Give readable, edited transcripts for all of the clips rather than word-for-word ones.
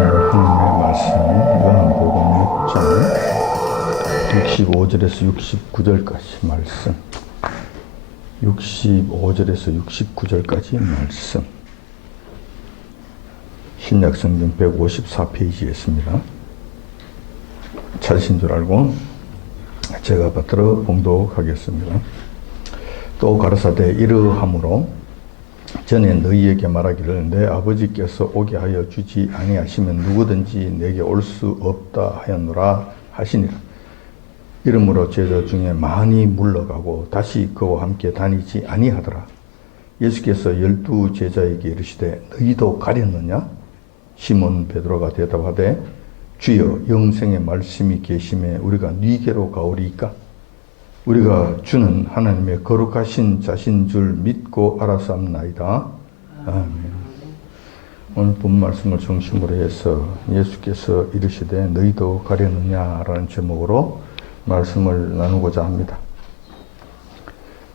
오늘 하나님의 말씀은 요한복음 6장 65절에서 69절까지 말씀, 65절에서 69절까지 말씀, 신약성경 154페이지에 있습니다. 찾으신 줄 알고 제가 받들어 봉독하겠습니다. 또 가라사대 이러함으로 전에 너희에게 말하기를 내 아버지께서 오게 하여 주지 아니하시면 누구든지 내게 올 수 없다 하였노라 하시니라. 이러므로 제자 중에 많이 물러가고 다시 그와 함께 다니지 아니하더라. 예수께서 12 제자에게 이르시되 너희도 가렸느냐? 시몬 베드로가 대답하되 주여 영생의 말씀이 계심에 우리가 네게로 가오리이까? 우리가 주는 하나님의 거룩하신 자신 줄 믿고 알았사옵나이다. 아멘. 오늘 본 말씀을 중심으로 해서 예수께서 이르시되 너희도 가려느냐라는 제목으로 말씀을 나누고자 합니다.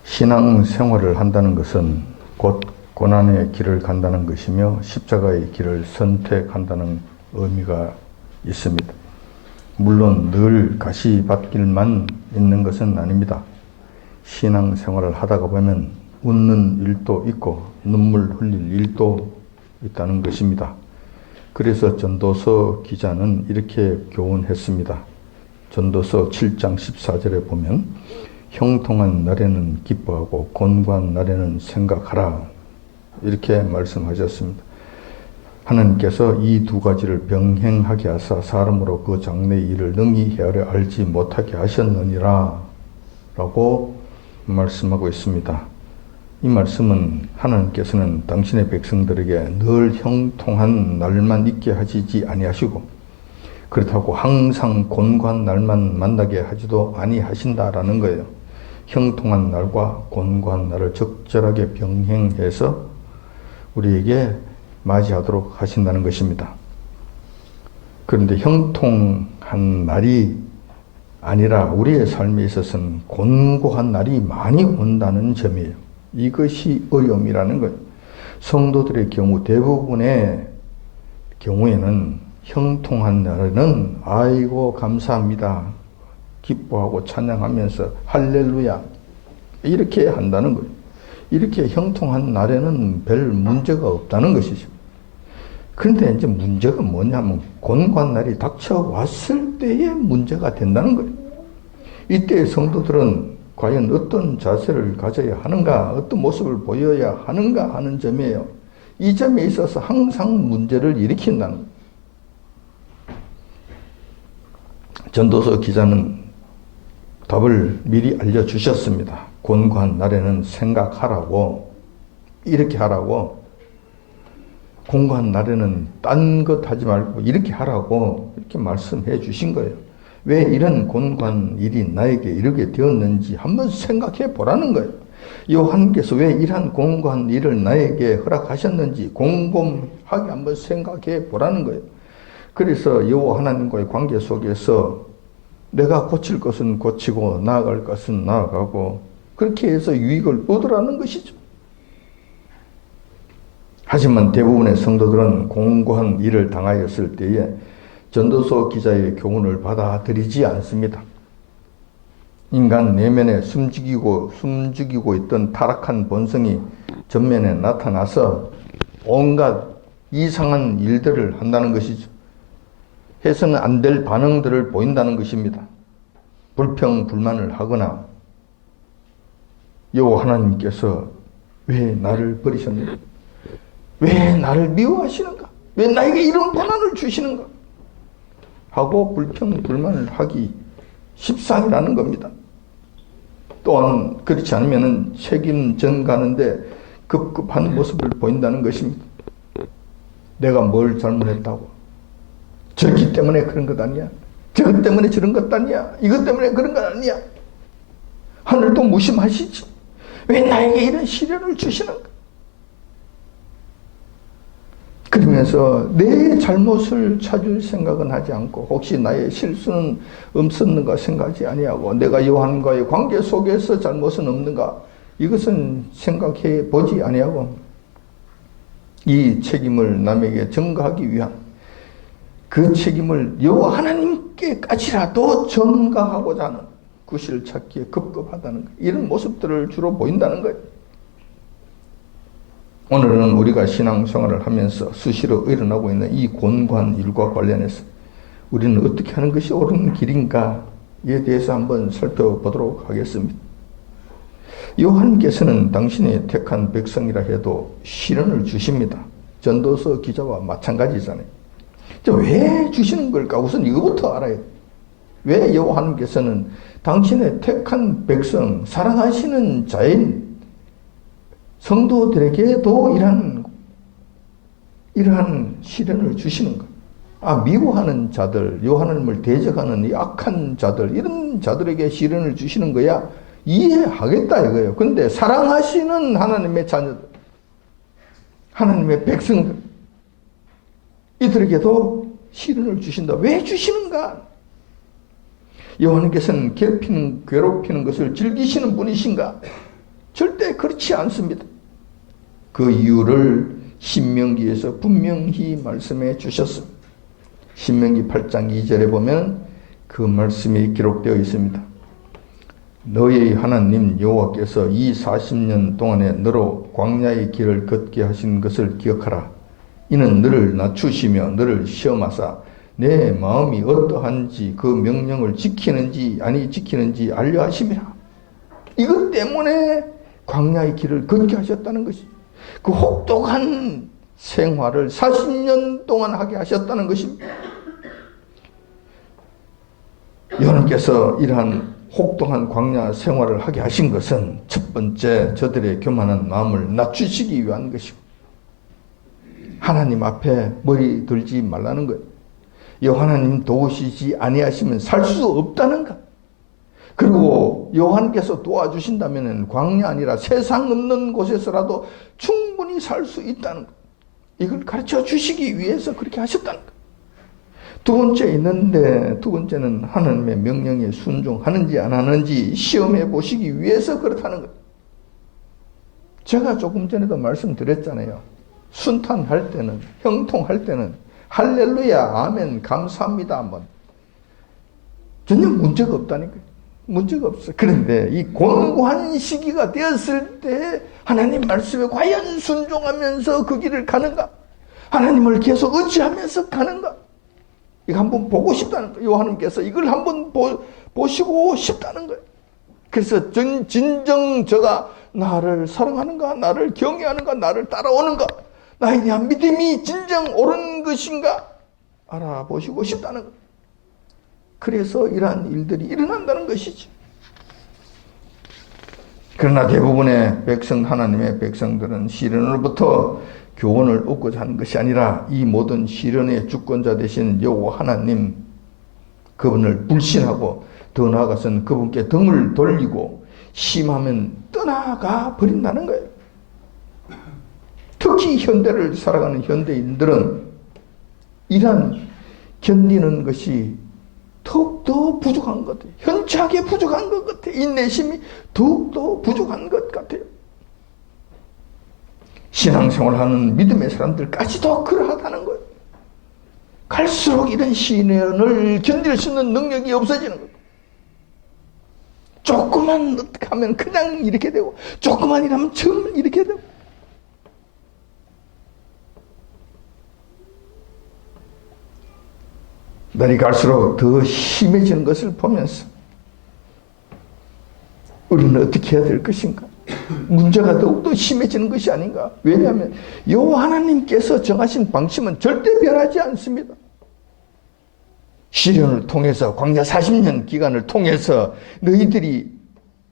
신앙 생활을 한다는 것은 곧 고난의 길을 간다는 것이며 십자가의 길을 선택한다는 의미가 있습니다. 물론 늘 가시밭길만 있는 것은 아닙니다. 신앙생활을 하다가 보면 웃는 일도 있고 눈물 흘릴 일도 있다는 것입니다. 그래서 전도서 기자는 이렇게 교훈했습니다. 전도서 7장 14절에 보면 형통한 날에는 기뻐하고 곤고한 날에는 생각하라 이렇게 말씀하셨습니다. 하나님께서 이 두 가지를 병행하게 하사 사람으로 그 장래의 일을 능히 헤아려 알지 못하게 하셨느니라 라고 말씀하고 있습니다. 이 말씀은 하나님께서는 당신의 백성들에게 늘 형통한 날만 있게 하시지 아니하시고 그렇다고 항상 곤고한 날만 만나게 하지도 아니하신다라는 거예요. 형통한 날과 곤고한 날을 적절하게 병행해서 우리에게 맞이하도록 하신다는 것입니다. 그런데 형통한 날이 아니라 우리의 삶에 있어서는 곤고한 날이 많이 온다는 점이에요. 이것이 어려움이라는 거예요. 성도들의 경우 대부분의 경우에는 형통한 날에는 아이고 감사합니다. 기뻐하고 찬양하면서 할렐루야 이렇게 한다는 거예요. 이렇게 형통한 날에는 별 문제가 없다는 것이죠. 그런데 이제 문제가 뭐냐면 곤고한 날이 닥쳐왔을 때에 문제가 된다는 거예요. 이때 성도들은 과연 어떤 자세를 가져야 하는가, 어떤 모습을 보여야 하는가 하는 점이에요. 이 점에 있어서 항상 문제를 일으킨다는 거예요. 전도서 기자는 답을 미리 알려주셨습니다. 곤고한 날에는 생각하라고, 이렇게 하라고, 곤고한 날에는 딴 것 하지 말고 이렇게 하라고 이렇게 말씀해 주신 거예요. 왜 이런 곤고한 일이 나에게 이르게 되었는지 한번 생각해 보라는 거예요. 하나님께서 왜 이러한 곤고한 일을 나에게 허락하셨는지 곰곰하게 한번 생각해 보라는 거예요. 그래서 여호와 하나님과의 관계 속에서 내가 고칠 것은 고치고 나아갈 것은 나아가고 그렇게 해서 유익을 얻으라는 것이죠. 하지만 대부분의 성도들은 공고한 일을 당하였을 때에 전도서 기자의 교훈을 받아들이지 않습니다. 인간 내면에 숨죽이고 있던 타락한 본성이 전면에 나타나서 온갖 이상한 일들을 한다는 것이죠. 해서는 안 될 반응들을 보인다는 것입니다. 불평, 불만을 하거나 여호와 하나님께서 왜 나를 버리셨는가? 왜 나를 미워하시는가? 왜 나에게 이런 고난을 주시는가? 하고 불평, 불만을 하기 십상이라는 겁니다. 또한 그렇지 않으면 책임 전가하는데 급급한 모습을 보인다는 것입니다. 내가 뭘 잘못했다고? 저기 때문에 그런 것 아니야? 저것 때문에 저런 것 아니야? 이것 때문에 그런 것 아니야? 하늘도 무심하시지? 왜 나에게 이런 시련을 주시는가? 그러면서 내 잘못을 찾을 생각은 하지 않고 혹시 나의 실수는 없었는가 생각하지 아니하고 내가 여호와와의 관계 속에서 잘못은 없는가 이것은 생각해 보지 아니하고 이 책임을 남에게 전가하기 위한 그 책임을 여호와 하나님께까지라도 전가하고자 하는 구실을 찾기에 급급하다는 것. 이런 모습들을 주로 보인다는 거예요. 오늘은 우리가 신앙생활을 하면서 수시로 일어나고 있는 이 곤고한 일과 관련해서 우리는 어떻게 하는 것이 옳은 길인가에 대해서 한번 살펴보도록 하겠습니다. 하나님께서는 당신의 택한 백성이라 해도 시련을 주십니다. 전도서 기자와 마찬가지잖아요. 왜 주시는 걸까? 우선 이거부터 알아야 돼요. 왜 여호와 하나님께서는 당신의 택한 백성, 사랑하시는 자인 성도들에게도 이러한 시련을 주시는가? 미워하는 자들, 여호와 하나님을 대적하는 이 악한 자들, 이런 자들에게 시련을 주시는 거야 이해하겠다 이거예요. 근데 사랑하시는 하나님의 자녀들, 하나님의 백성들, 이들에게도 시련을 주신다. 왜 주시는가? 여호와께서는 괴롭히는 것을 즐기시는 분이신가? 절대 그렇지 않습니다. 그 이유를 신명기에서 분명히 말씀해 주셨습니다. 신명기 8장 2절에 보면 그 말씀이 기록되어 있습니다. 너의 하나님 여호와께서 이 40년 동안에 너로 광야의 길을 걷게 하신 것을 기억하라. 이는 너를 낮추시며 너를 시험하사 내 마음이 어떠한지 그 명령을 지키는지 아니 지키는지 알려 하심이라. 이것 때문에 광야의 길을 걷게 하셨다는 것이, 그 혹독한 생활을 40년 동안 하게 하셨다는 것입니다. 여호와께서 이러한 혹독한 광야 생활을 하게 하신 것은 첫 번째 저들의 교만한 마음을 낮추시기 위한 것이고, 하나님 앞에 머리 들지 말라는 거예요. 여호와 하나님 도우시지 아니하시면 살 수 없다는 것. 그리고 여호와께서 도와주신다면 광야 아니라 세상 없는 곳에서라도 충분히 살 수 있다는 것. 이걸 가르쳐 주시기 위해서 그렇게 하셨다는 것. 두 번째 있는데, 두 번째는 하나님의 명령에 순종하는지 안 하는지 시험해 보시기 위해서 그렇다는 것. 제가 조금 전에도 말씀드렸잖아요. 순탄할 때는, 형통할 때는 할렐루야, 아멘, 감사합니다 한번 전혀 문제가 없다니까요. 문제가 없어요. 그런데 이 곤고한 시기가 되었을 때 하나님 말씀에 과연 순종하면서 그 길을 가는가? 하나님을 계속 의지하면서 가는가? 이거 한번 보고 싶다는 거예요. 여호와님께서 이걸 한번 보시고 싶다는 거예요. 그래서 진정 저가 나를 사랑하는가? 나를 경외하는가? 나를 따라오는가? 나에 대한 믿음이 진정 옳은 것인가? 알아보시고 싶다는 거예요. 그래서 이러한 일들이 일어난다는 것이지. 그러나 대부분의 하나님의 백성들은 시련으로부터 교훈을 얻고자 하는 것이 아니라 이 모든 시련의 주권자 되신 여호와 하나님, 그분을 불신하고 더 나아가서는 그분께 등을 돌리고 심하면 떠나가 버린다는 거예요. 특히 현대를 살아가는 현대인들은 이런 견디는 것이 더욱더 부족한 것 같아요. 현저하게 부족한 것 같아요. 인내심이 더욱더 부족한 것 같아요. 신앙생활하는 믿음의 사람들까지도 그러하다는 거예요. 갈수록 이런 시련을 견딜 수 있는 능력이 없어지는 거예요. 조금만 어떻게 하면 그냥 이렇게 되고, 조금만 일하면 처음 이렇게 되고. 날이 갈수록 더 심해지는 것을 보면서 우리는 어떻게 해야 될 것인가? 문제가 더욱더 심해지는 것이 아닌가? 왜냐하면 여호와 하나님께서 정하신 방침은 절대 변하지 않습니다. 시련을 통해서 광야 40년 기간을 통해서 너희들이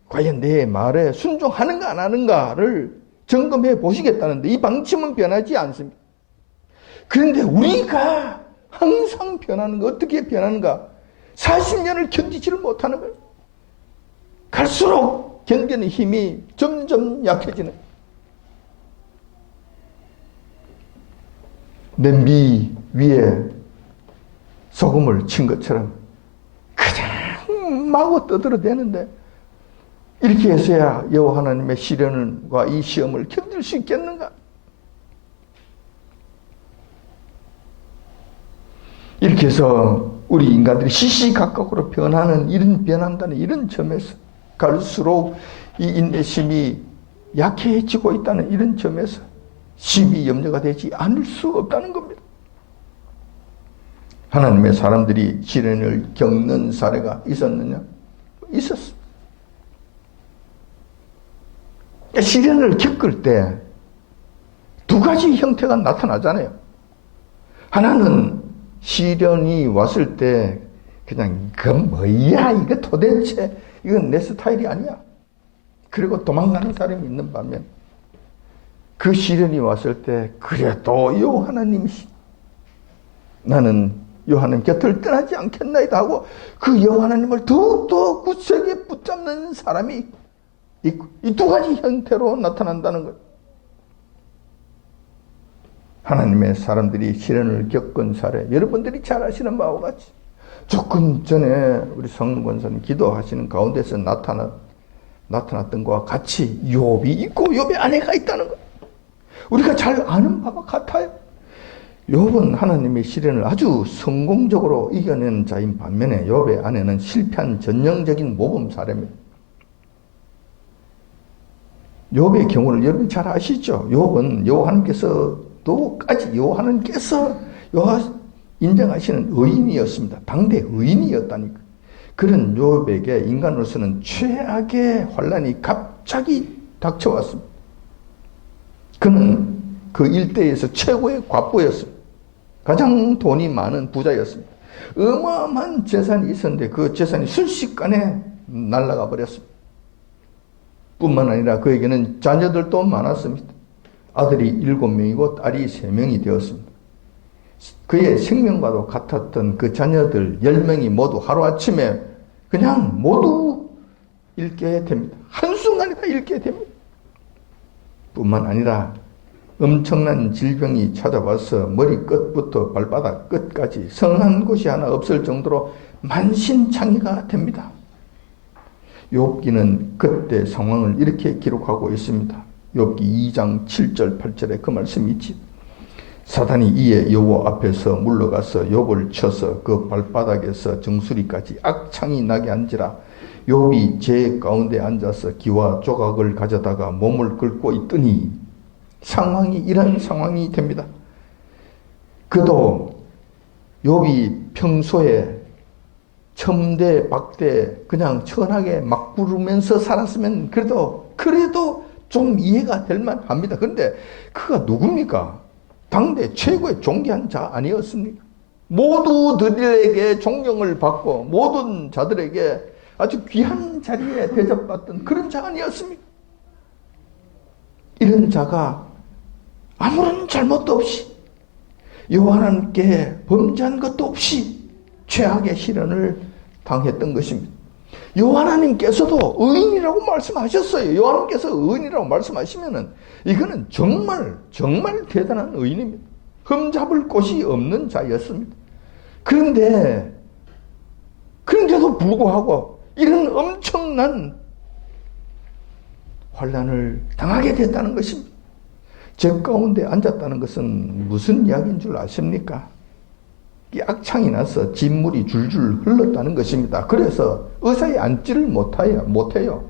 과연 내 말에 순종하는가 안 하는가를 점검해 보시겠다는데 이 방침은 변하지 않습니다. 그런데 우리가 항상 변하는 거, 어떻게 변하는가? 40년을 견디지를 못하는 거예요. 갈수록 견디는 힘이 점점 약해지는 거예요. 냄비 위에 소금을 친 것처럼 그냥 마구 떠들어대는데 이렇게 해서야 여호와 하나님의 시련과 이 시험을 견딜 수 있겠는가? 이렇게 해서 우리 인간들이 시시각각으로 변하는 이런 변한다는 이런 점에서 갈수록 이 인내심이 약해지고 있다는 이런 점에서 심히 염려가 되지 않을 수 없다는 겁니다. 하나님의 사람들이 시련을 겪는 사례가 있었느냐? 있었습니다. 시련을 겪을 때 두 가지 형태가 나타나잖아요. 하나는 시련이 왔을 때 그냥 그 뭐야 이거 도대체 이건 내 스타일이 아니야. 그리고 도망가는 사람이 있는 반면 그 시련이 왔을 때 그래도 요 하나님이 나는 요 하나님 곁을 떠나지 않겠나이다 하고 그 요 하나님을 더욱더 굳세게 붙잡는 사람이 있고 이 두 가지 형태로 나타난다는 것. 하나님의 사람들이 시련을 겪은 사례 여러분들이 잘 아시는 바와 같이 조금 전에 우리 성문 권사님 기도하시는 가운데서 나타났던 것과 같이 욥이 있고 욥의 아내가 있다는 것. 우리가 잘 아는 바와 같아요. 욥은 하나님의 시련을 아주 성공적으로 이겨낸 자인 반면에 욥의 아내는 실패한 전형적인 모범 사례입니다. 욥의 경우를 여러분 잘 아시죠? 욥은 여호와님께서 인정하시는 의인이었습니다. 당대 의인이었다니까. 그런 욥에게 인간으로서는 최악의 환란이 갑자기 닥쳐왔습니다. 그는 그 일대에서 최고의 과부였습니다. 가장 돈이 많은 부자였습니다. 어마어마한 재산이 있었는데 그 재산이 순식간에 날아가 버렸습니다. 뿐만 아니라 그에게는 자녀들도 많았습니다. 아들이 7명이고 딸이 3명이 되었습니다. 그의 생명과도 같았던 그 자녀들 10명이 모두 하루아침에 그냥 모두 잃게 됩니다. 한순간에 다 잃게 됩니다. 뿐만 아니라 엄청난 질병이 찾아와서 머리끝부터 발바닥 끝까지 성한 곳이 하나 없을 정도로 만신창이가 됩니다. 욥기는 그때 상황을 이렇게 기록하고 있습니다. 욥기 2장 7절 8절에 그 말씀이 있지. 사단이 이에 여호와 앞에서 물러가서 욥을 쳐서 그 발바닥에서 정수리까지 악창이 나게 한지라. 욥이 제 가운데 앉아서 기와 조각을 가져다가 몸을 긁고 있더니 이런 상황이 됩니다. 그도 욥이 평소에 첨대 박대 그냥 천하게 막 부르면서 살았으면 그래도 좀 이해가 될 만합니다. 그런데 그가 누굽니까? 당대 최고의 존귀한 자 아니었습니까? 모두들에게 존경을 받고 모든 자들에게 아주 귀한 자리에 대접받던 그런 자 아니었습니까? 이런 자가 아무런 잘못도 없이 여호와 하나님께 범죄한 것도 없이 최악의 시련을 당했던 것입니다. 여호와 하나님께서도 의인이라고 말씀하셨어요. 여호와 하나님께서 의인이라고 말씀하시면은 이거는 정말 대단한 의인입니다. 흠잡을 곳이 없는 자였습니다. 그런데도 불구하고 이런 엄청난 환난을 당하게 됐다는 것입니다. 제 가운데 앉았다는 것은 무슨 이야기인 줄 아십니까? 악창이 나서 진물이 줄줄 흘렀다는 것입니다. 그래서 의자에 앉지를 못해요.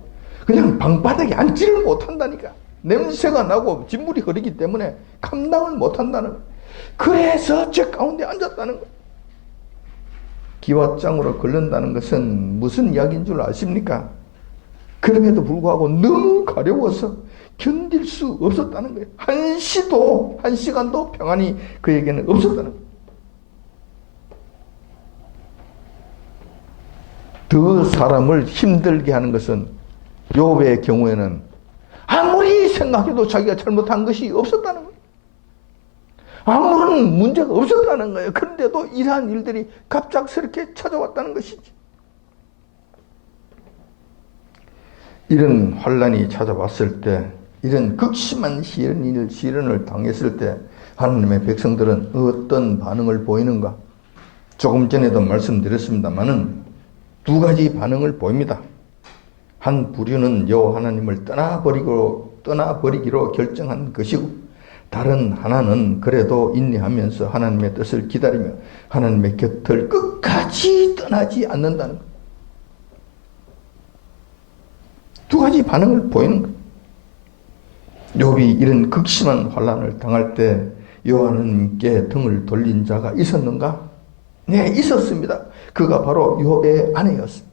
그냥 방바닥에 앉지를 못한다니까. 냄새가 나고 진물이 흐르기 때문에 감당을 못한다는 거예요. 그래서 제 가운데 앉았다는 거예요. 기와장으로 끓는다는 것은 무슨 이야기인 줄 아십니까? 그럼에도 불구하고 너무 가려워서 견딜 수 없었다는 거예요. 한 시간도 평안이 그에게는 없었다는 거예요. 더 사람을 힘들게 하는 것은 욥의 경우에는 아무리 생각해도 자기가 잘못한 것이 없었다는 거예요. 아무런 문제가 없었다는 거예요. 그런데도 이러한 일들이 갑작스럽게 찾아왔다는 것이지. 이런 환란이 찾아왔을 때, 이런 극심한 시련을 당했을 때 하나님의 백성들은 어떤 반응을 보이는가? 조금 전에도 말씀드렸습니다마는 두 가지 반응을 보입니다. 한 부류는 여호와 하나님을 떠나버리기로 결정한 것이고, 다른 하나는 그래도 인내하면서 하나님의 뜻을 기다리며 하나님의 곁을 끝까지 떠나지 않는다는 것. 두 가지 반응을 보이는 것. 욥이 이런 극심한 환난을 당할 때 여호와님께 등을 돌린 자가 있었는가? 네, 있었습니다. 그가 바로 욥의 아내였습니다.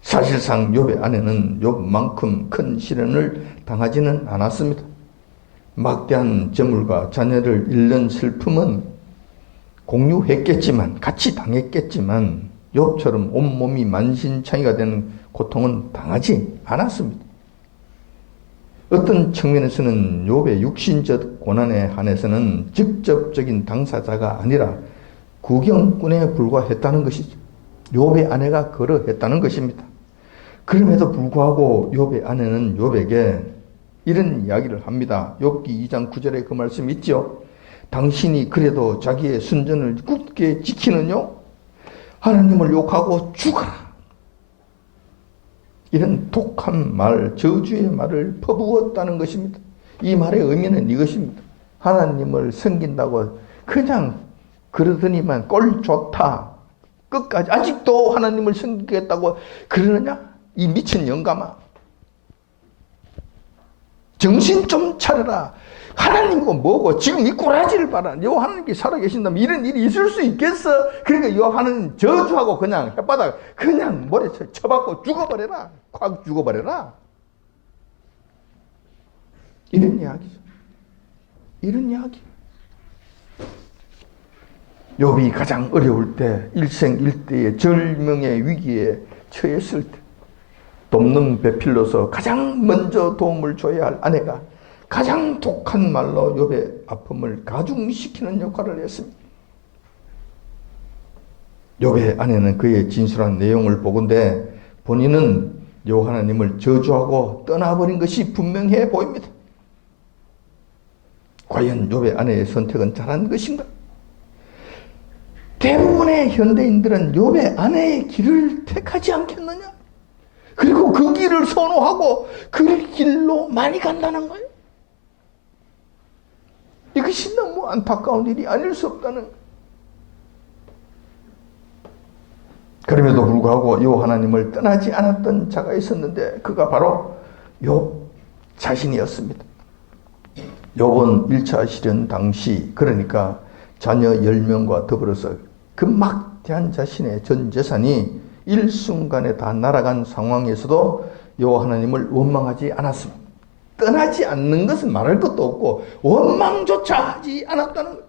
사실상 욥의 아내는 욥만큼 큰 시련을 당하지는 않았습니다. 막대한 재물과 자녀를 잃는 슬픔은 공유했겠지만, 같이 당했겠지만 욥처럼 온몸이 만신창이가 되는 고통은 당하지 않았습니다. 어떤 측면에서는 욥의 육신적 고난에 한해서는 직접적인 당사자가 아니라 구경꾼에 불과했다는 것이죠. 욥의 아내가 그러했다는 것입니다. 그럼에도 불구하고 욥의 아내는 욥에게 이런 이야기를 합니다. 욥기 2장 9절에 그 말씀 있죠. 당신이 그래도 자기의 순전을 굳게 지키느뇨? 하나님을 욕하고 죽어라. 이런 독한 말, 저주의 말을 퍼부었다는 것입니다. 이 말의 의미는 이것입니다. 하나님을 섬긴다고 그냥 그러더니만 꼴 좋다. 끝까지 아직도 하나님을 섬기겠다고 그러느냐? 이 미친 영감아. 정신 좀 차려라. 하나님이고 뭐고 지금 이 꼬라지를 봐라. 여 하나님께 살아계신다면 이런 일이 있을 수 있겠어? 그러니까 여 하나님 저주하고 그냥 혓바닥 그냥 머리 쳐박고 죽어버려라. 콱 죽어버려라. 이런 이야기죠. 이런 이야기. 욥이 가장 어려울 때, 일생일대의 절명의 위기에 처했을 때, 돕는 배필로서 가장 먼저 도움을 줘야 할 아내가 가장 독한 말로 욥의 아픔을 가중시키는 역할을 했습니다. 욥의 아내는 그의 진술한 내용을 보건대 본인은 여호와 하나님을 저주하고 떠나버린 것이 분명해 보입니다. 과연 욥의 아내의 선택은 잘한 것인가? 대부분의 현대인들은 욥의 아내의 길을 택하지 않겠느냐? 그리고 그 길을 선호하고 그 길로 많이 간다는 거예요. 이것이 너무 안타까운 일이 아닐 수 없다는 거예요. 그럼에도 불구하고 여호와 하나님을 떠나지 않았던 자가 있었는데 그가 바로 욥 자신이었습니다. 욥은 1차 시련 당시, 그러니까 자녀 10명과 더불어서 그 막대한 자신의 전 재산이 일순간에 다 날아간 상황에서도 여호와 하나님을 원망하지 않았습니다. 떠나지 않는 것은 말할 것도 없고 원망조차 하지 않았다는 거예요.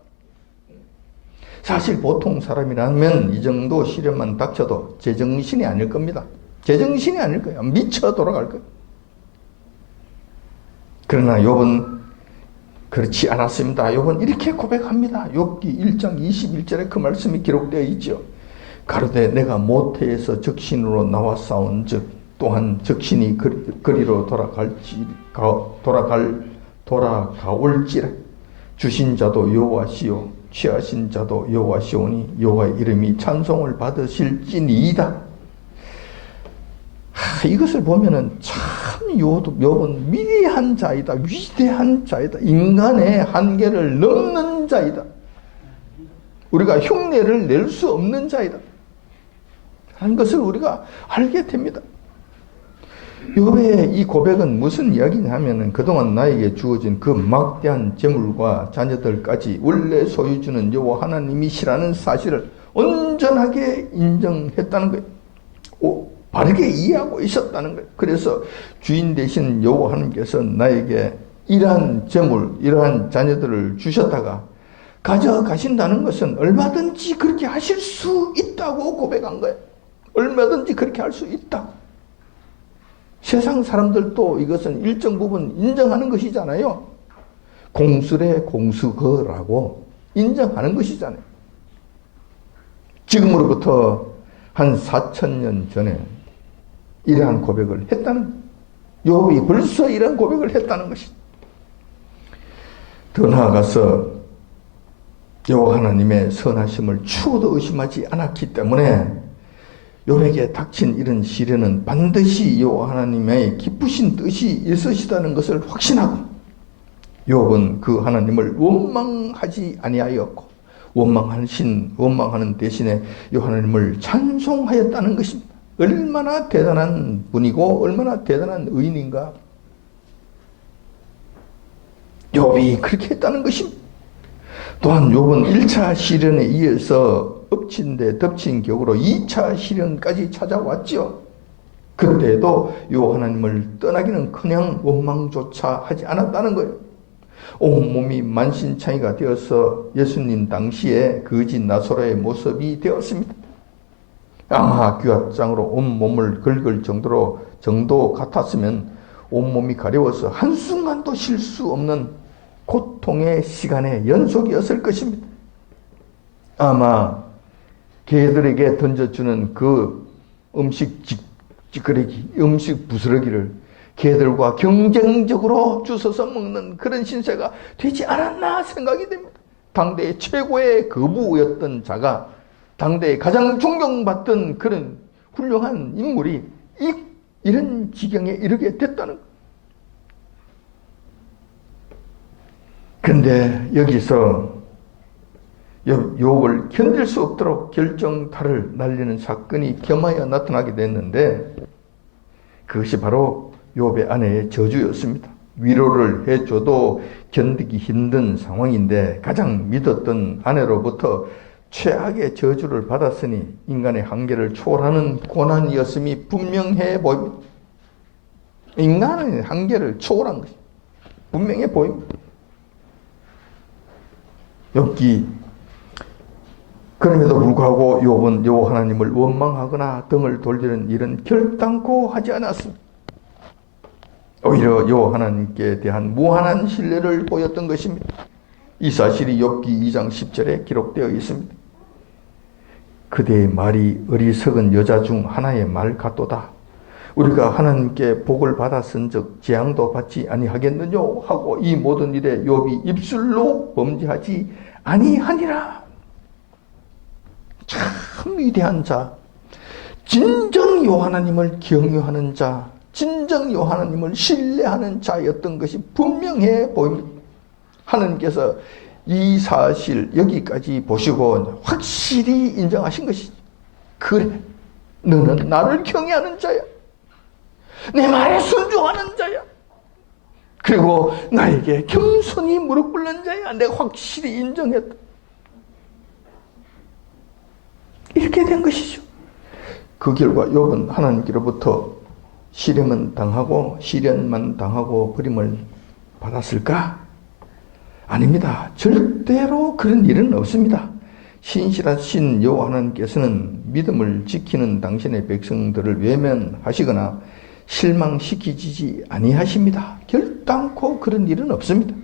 사실 보통 사람이라면 이 정도 시련만 닥쳐도 제정신이 아닐 겁니다. 제정신이 아닐 거예요. 미쳐 돌아갈 거예요. 그러나 욥은 그렇지 않았습니다. 욥은 이렇게 고백합니다. 욥기 1장 21절에 그 말씀이 기록되어 있죠. 가로되 내가 모태에서 적신으로 나와 싸운즉 또한 적신이 그리로 돌아가올지라. 주신 자도 여호와시요 취하신 자도 여호와시오니 여호와의 이름이 찬송을 받으실지니이다. 이것을 보면은 참 욥은 위대한 자이다. 위대한 자이다. 인간의 한계를 넘는 자이다. 우리가 흉내를 낼 수 없는 자이다 하는 것을 우리가 알게 됩니다. 욥의 이 고백은 무슨 이야기냐 하면은 그동안 나에게 주어진 그 막대한 재물과 자녀들까지 원래 소유주는 여호와 하나님이시라는 사실을 온전하게 인정했다는 거예요. 바르게 이해하고 있었다는 거예요. 그래서 주인 되신 여호와 하나님께서 나에게 이러한 재물, 이러한 자녀들을 주셨다가 가져가신다는 것은 얼마든지 그렇게 하실 수 있다고 고백한 거예요. 얼마든지 그렇게 할 수 있다. 세상 사람들도 이것은 일정 부분 인정하는 것이잖아요. 공수래 공수거라고 인정하는 것이잖아요. 지금으로부터 한 4,000년 전에 이러한 고백을 했다는, 욥이 벌써 이러한 고백을 했다는 것이죠. 더 나아가서 여호와 하나님의 선하심을 추호도 의심하지 않았기 때문에 욥에게 닥친 이런 시련은 반드시 여호와 하나님의 기쁘신 뜻이 있으시다는 것을 확신하고 욥은 그 하나님을 원망하지 아니하였고 원망하는 대신에 이 하나님을 찬송하였다는 것입니다. 얼마나 대단한 분이고 얼마나 대단한 의인인가. 욥이 그렇게 했다는 것입니다. 또한 욥은 1차 시련에 이어서 엎친 데 덮친 격으로 2차 시련까지 찾아왔지요. 그때도 이 하나님을 떠나기는커녕 원망조차 하지 않았다는 거예요. 온몸이 만신창이가 되어서 예수님 당시에 거지 나사로의 모습이 되었습니다. 아마 규합장으로 온몸을 긁을 정도 같았으면 온몸이 가려워서 한순간도 쉴 수 없는 고통의 시간의 연속이었을 것입니다. 아마 개들에게 던져주는 그 음식 부스러기를 개들과 경쟁적으로 주워서 먹는 그런 신세가 되지 않았나 생각이 됩니다. 당대의 최고의 거부였던 자가 당대에 가장 존경받던 그런 훌륭한 인물이 이런 지경에 이르게 됐다는 것. 그런데 여기서 욥을 견딜 수 없도록 결정타를 날리는 사건이 겸하여 나타나게 됐는데 그것이 바로 욥의 아내의 저주였습니다. 위로를 해줘도 견디기 힘든 상황인데 가장 믿었던 아내로부터 최악의 저주를 받았으니 인간의 한계를 초월하는 고난이었음이 분명해 보입니다. 인간의 한계를 초월한 것이 분명해 보입니다. 욥기 그럼에도 불구하고 욥은 요 하나님을 원망하거나 등을 돌리는 일은 결단코 하지 않았습니다. 오히려 요 하나님께 대한 무한한 신뢰를 보였던 것입니다. 이 사실이 욥기 2장 10절에 기록되어 있습니다. 그대의 말이 어리석은 여자 중 하나의 말 같도다. 우리가 하나님께 복을 받았은즉 재앙도 받지 아니하겠느뇨 하고 이 모든 일에 욥이 입술로 범죄하지 아니하니라. 참 위대한 자, 진정 요 하나님을 경유하는 자, 진정 요 하나님을 신뢰하는 자였던 것이 분명해 보입니다. 하나님께서 이 사실 여기까지 보시고 확실히 인정하신 것이죠. 그래, 너는 나를 경외하는 자야. 내 말에 순종하는 자야. 그리고 나에게 겸손히 무릎 꿇는 자야. 내가 확실히 인정했다. 이렇게 된 것이죠. 그 결과 욥은 하나님께로부터 시련만 당하고 버림을 받았을까? 아닙니다. 절대로 그런 일은 없습니다. 신실하신 여호와 하나님께서는 믿음을 지키는 당신의 백성들을 외면하시거나 실망시키지 아니하십니다. 결단코 그런 일은 없습니다.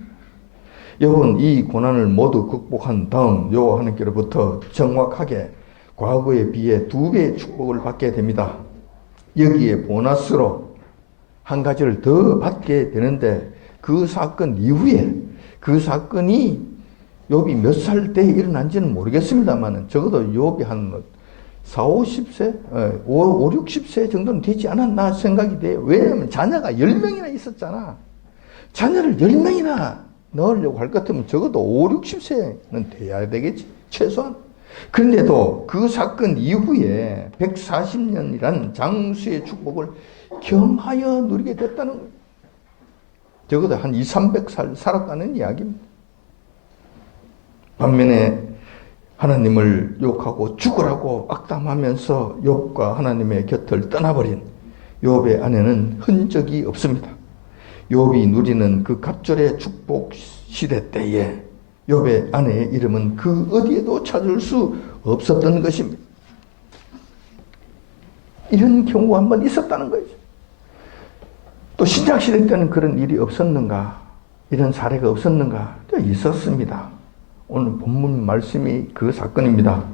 욥은 이 고난을 모두 극복한 다음 여호와 하나님께로부터 정확하게 과거에 비해 2배의 축복을 받게 됩니다. 여기에 보너스로 한 가지를 더 받게 되는데 그 사건 이후에 그 사건이 욥이 몇 살 때 일어난지는 모르겠습니다만 적어도 욥이 한 40, 50세, 5, 60세 정도는 되지 않았나 생각이 돼요. 왜냐하면 자녀가 10명이나 있었잖아. 자녀를 10명이나 넣으려고 할 것 같으면 적어도 5, 60세는 돼야 되겠지. 최소한. 그런데도 그 사건 이후에 140년이란 장수의 축복을 겸하여 누리게 됐다는 거예요. 적어도 한 2, 300살 살았다는 이야기입니다. 반면에 하나님을 욕하고 죽으라고 악담하면서 욥과 하나님의 곁을 떠나버린 욥의 아내는 흔적이 없습니다. 욥이 누리는 그 갑절의 축복 시대 때에 욥의 아내의 이름은 그 어디에도 찾을 수 없었던 것입니다. 이런 경우가 한번 있었다는 거죠. 또 신약시대 때는 그런 일이 없었는가? 이런 사례가 없었는가? 있었습니다. 오늘 본문 말씀이 그 사건입니다.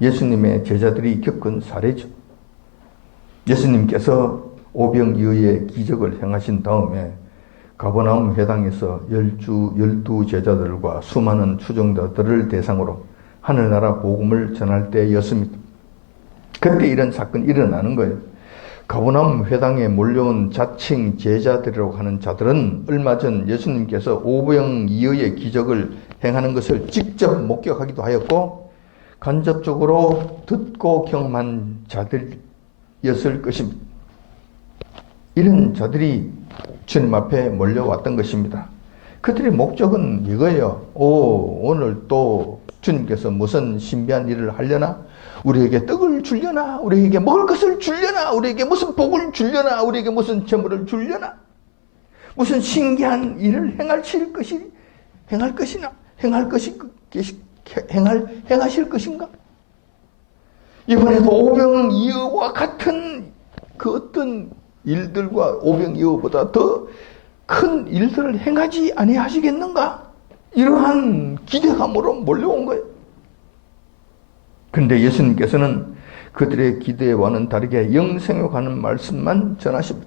예수님의 제자들이 겪은 사례죠. 예수님께서 오병이어의 기적을 행하신 다음에 가버나움 회당에서 12 제자들과 수많은 추종자들을 대상으로 하늘나라 복음을 전할 때였습니다. 그때 이런 사건이 일어나는 거예요. 가버나움 회당에 몰려온 자칭 제자들이라고 하는 자들은 얼마 전 예수님께서 오병이어의 기적을 행하는 것을 직접 목격하기도 하였고 간접적으로 듣고 경험한 자들이었을 것입니다. 이런 자들이 주님 앞에 몰려왔던 것입니다. 그들의 목적은 이거예요. 오늘 또 주님께서 무슨 신비한 일을 하려나? 우리에게 떡을 주려나? 우리에게 먹을 것을 주려나? 우리에게 무슨 복을 주려나? 우리에게 무슨 재물을 주려나? 무슨 신기한 일을 행하실 것인가? 이번에도 오병이어와 같은 그 어떤 일들과 오병이어보다 더 큰 일들을 행하지 아니하시겠는가? 이러한 기대감으로 몰려온 거예요. 그런데 예수님께서는 그들의 기대와는 다르게 영생에 관한 말씀만 전하십니다.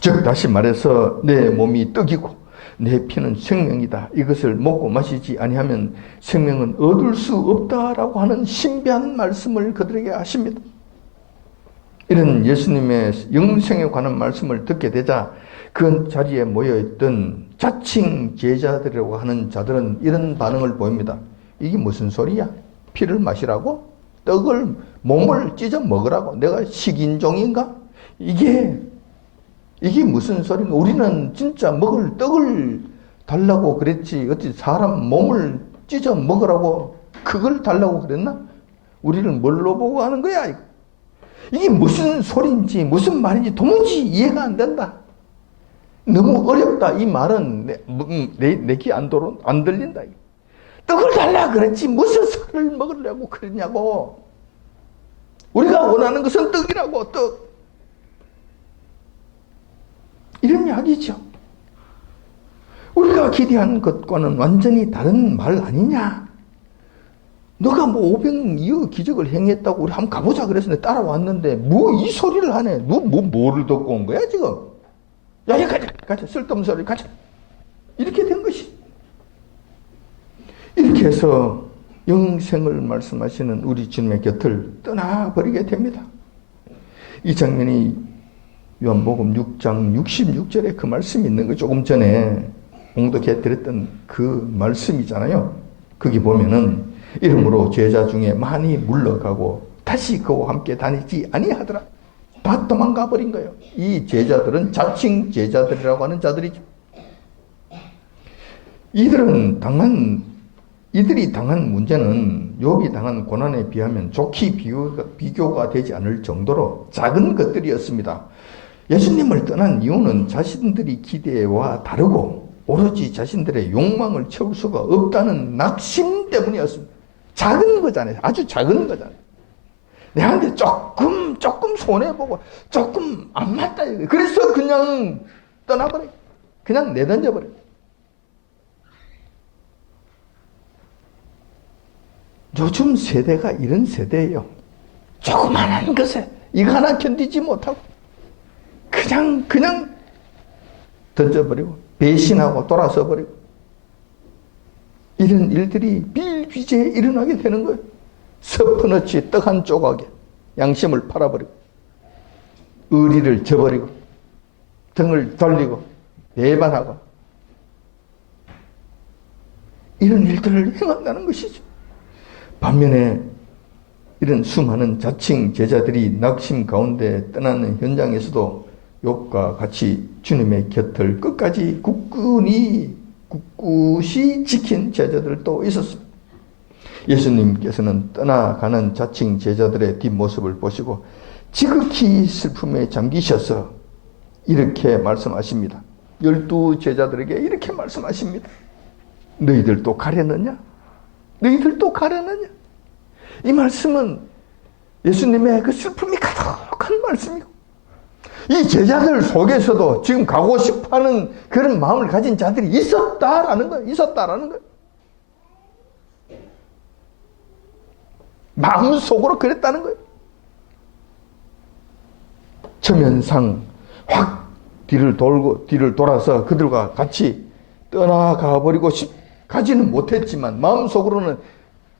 즉 다시 말해서 내 몸이 떡이고 내 피는 생명이다. 이것을 먹고 마시지 아니하면 생명은 얻을 수 없다라고 하는 신비한 말씀을 그들에게 하십니다. 이런 예수님의 영생에 관한 말씀을 듣게 되자 그 자리에 모여있던 자칭 제자들이라고 하는 자들은 이런 반응을 보입니다. 이게 무슨 소리야? 피를 마시라고? 몸을 찢어 먹으라고? 내가 식인종인가? 이게 무슨 소리인가? 우리는 진짜 먹을 떡을 달라고 그랬지. 어찌 사람 몸을 찢어 먹으라고 그걸 달라고 그랬나? 우리를 뭘로 보고 하는 거야? 이게 무슨 소리인지 무슨 말인지 도무지 이해가 안 된다. 너무 어렵다. 이 말은 내 귀 안 들린다. 떡을 달라 그랬지 무슨 살을 먹으려고 그러냐고. 우리가 원하는 것은 떡이라고. 떡. 이런 이야기죠. 우리가 기대한 것과는 완전히 다른 말 아니냐. 너가 뭐 오병이어 기적을 행했다고 우리 한번 가보자 그랬는데 따라왔는데 뭐 이 소리를 하네. 너 뭐를 듣고 온 거야 지금. 야 가자 쓸데없는 소리 가자. 이렇게 된 것이. 이렇게 해서 영생을 말씀하시는 우리 주님의 곁을 떠나버리게 됩니다. 이 장면이 요한복음 6장 66절에 그 말씀이 있는 거 조금 전에 봉독해 드렸던 그 말씀이잖아요. 거기 보면은 이러므로 제자 중에 많이 물러가고 다시 그와 함께 다니지 아니하더라. 다 도망가 버린 거예요. 이 제자들은 자칭 제자들이라고 하는 자들이죠. 이들이 당한 문제는 욥이 당한 고난에 비하면 좋게 비교가 되지 않을 정도로 작은 것들이었습니다. 예수님을 떠난 이유는 자신들이 기대와 다르고 오로지 자신들의 욕망을 채울 수가 없다는 낙심 때문이었습니다. 작은 거잖아요. 아주 작은 거잖아요. 내한테 조금 손해보고 조금 안 맞다. 그래서 그냥 떠나버려요. 그냥 내던져버려요. 요즘 세대가 이런 세대예요. 조그만한 것에 이거 하나 견디지 못하고 그냥 던져버리고 배신하고 돌아서 버리고 이런 일들이 비일비재에 일어나게 되는 거예요. 서프너치 떡 한 조각에 양심을 팔아버리고 의리를 저버리고 등을 돌리고 배반하고 이런 일들을 행한다는 것이죠. 반면에 이런 수많은 자칭 제자들이 낙심 가운데 떠나는 현장에서도 욥과 같이 주님의 곁을 끝까지 굳건히 지킨 제자들도 있었습니다. 예수님께서는 떠나가는 자칭 제자들의 뒷모습을 보시고 지극히 슬픔에 잠기셔서 이렇게 말씀하십니다. 12 제자들에게 이렇게 말씀하십니다. 너희들도 가려느냐? 너희들도 가려느냐? 이 말씀은 예수님의 그 슬픔이 가득한 말씀이고 이 제자들 속에서도 지금 가고 싶어하는 그런 마음을 가진 자들이 있었다라는 거예요. 마음속으로 그랬다는 거예요. 처면상 확 뒤를 돌아서 그들과 같이 떠나가 버리고 가지는 못했지만 마음속으로는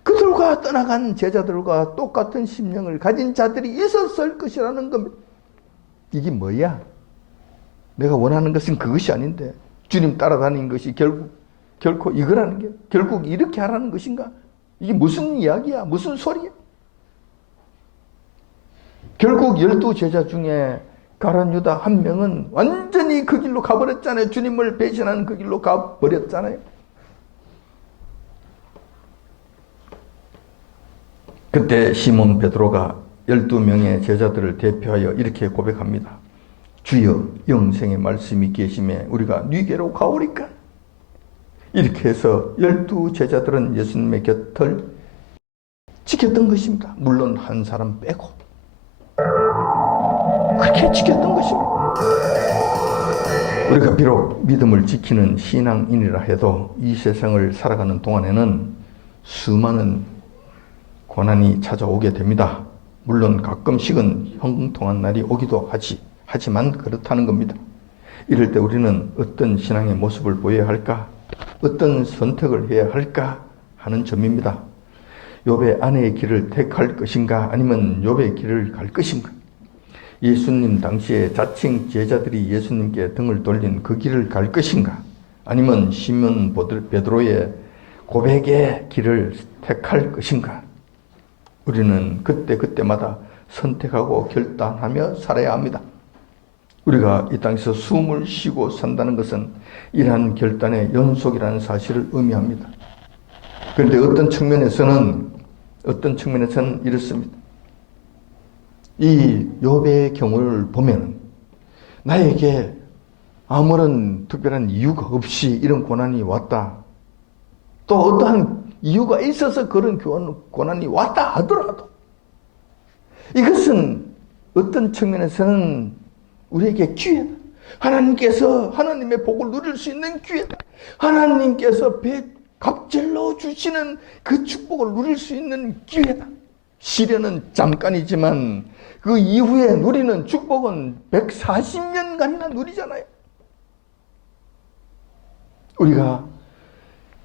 그들과 떠나간 제자들과 똑같은 심령을 가진 자들이 있었을 것이라는 겁니다. 이게 뭐야? 내가 원하는 것은 그것이 아닌데 주님 따라다니는 것이 결코 이거라는 게 결국 이렇게 하라는 것인가? 이게 무슨 이야기야? 무슨 소리야? 결국 12제자 중에 가룟 유다 한 명은 완전히 그 길로 가버렸잖아요. 주님을 배신하는 그 길로 가버렸잖아요. 그때 시몬 베드로가 12명의 제자들을 대표하여 이렇게 고백합니다. 주여, 영생의 말씀이 계심에 우리가 네게로 가오리까? 이렇게 해서 12제자들은 예수님의 곁을 지켰던 것입니다. 물론 한 사람 빼고 그렇게 지켰던 것입니다. 우리가 비록 믿음을 지키는 신앙인이라 해도 이 세상을 살아가는 동안에는 수많은 고난이 찾아오게 됩니다. 물론 가끔씩은 형통한 날이 오기도 하지만 그렇다는 겁니다. 이럴 때 우리는 어떤 신앙의 모습을 보여야 할까? 어떤 선택을 해야 할까? 하는 점입니다. 욥의 아내의 길을 택할 것인가? 아니면 욥의 길을 갈 것인가? 예수님 당시에 자칭 제자들이 예수님께 등을 돌린 그 길을 갈 것인가? 아니면 시몬 베드로의 고백의 길을 택할 것인가? 우리는 그때마다 선택하고 결단하며 살아야 합니다. 우리가 이 땅에서 숨을 쉬고 산다는 것은 이러한 결단의 연속이라는 사실을 의미합니다. 그런데 어떤 측면에서는 이렇습니다. 이 욥의 경우를 보면 나에게 아무런 특별한 이유가 없이 이런 고난이 왔다. 또 어떠한 이유가 있어서 그런 고난이 왔다 하더라도 이것은 어떤 측면에서는 우리에게 기회다. 하나님께서 하나님의 복을 누릴 수 있는 기회다. 하나님께서 갑절로 주시는 그 축복을 누릴 수 있는 기회다. 시련은 잠깐이지만 그 이후에 누리는 축복은 140년간이나 누리잖아요. 우리가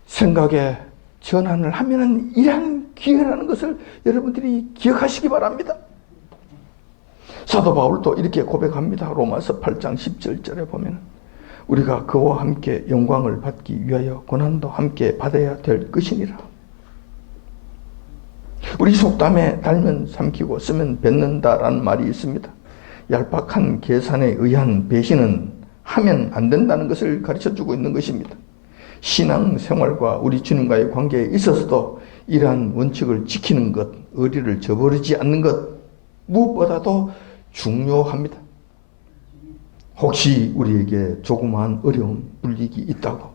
생각에 전환을 하면은 이러한 기회라는 것을 여러분들이 기억하시기 바랍니다. 사도 바울도 이렇게 고백합니다. 로마서 8장 17절에 보면 우리가 그와 함께 영광을 받기 위하여 고난도 함께 받아야 될 것이니라. 우리 속담에 달면 삼키고 쓰면 뱉는다라는 말이 있습니다. 얄팍한 계산에 의한 배신은 하면 안 된다는 것을 가르쳐주고 있는 것입니다. 신앙생활과 우리 주님과의 관계에 있어서도 이러한 원칙을 지키는 것, 의리를 저버리지 않는 것 무엇보다도 중요합니다. 혹시 우리에게 조그마한 어려움, 불이익이 있다고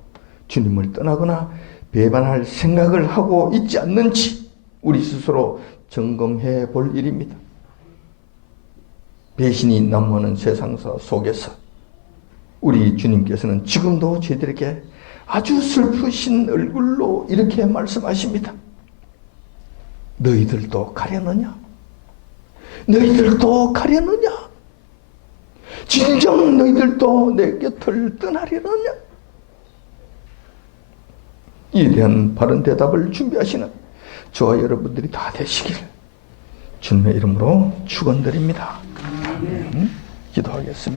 주님을 떠나거나 배반할 생각을 하고 있지 않는지 우리 스스로 점검해 볼 일입니다. 배신이 난무하는 세상사 속에서 우리 주님께서는 지금도 저희들에게 아주 슬프신 얼굴로 이렇게 말씀하십니다. 너희들도 가려느냐? 너희들도 가려느냐? 진정 너희들도 내 곁을 떠나려느냐? 이에 대한 바른 대답을 준비하시는 저와 여러분들이 다 되시길 주님의 이름으로 축원드립니다. 기도하겠습니다.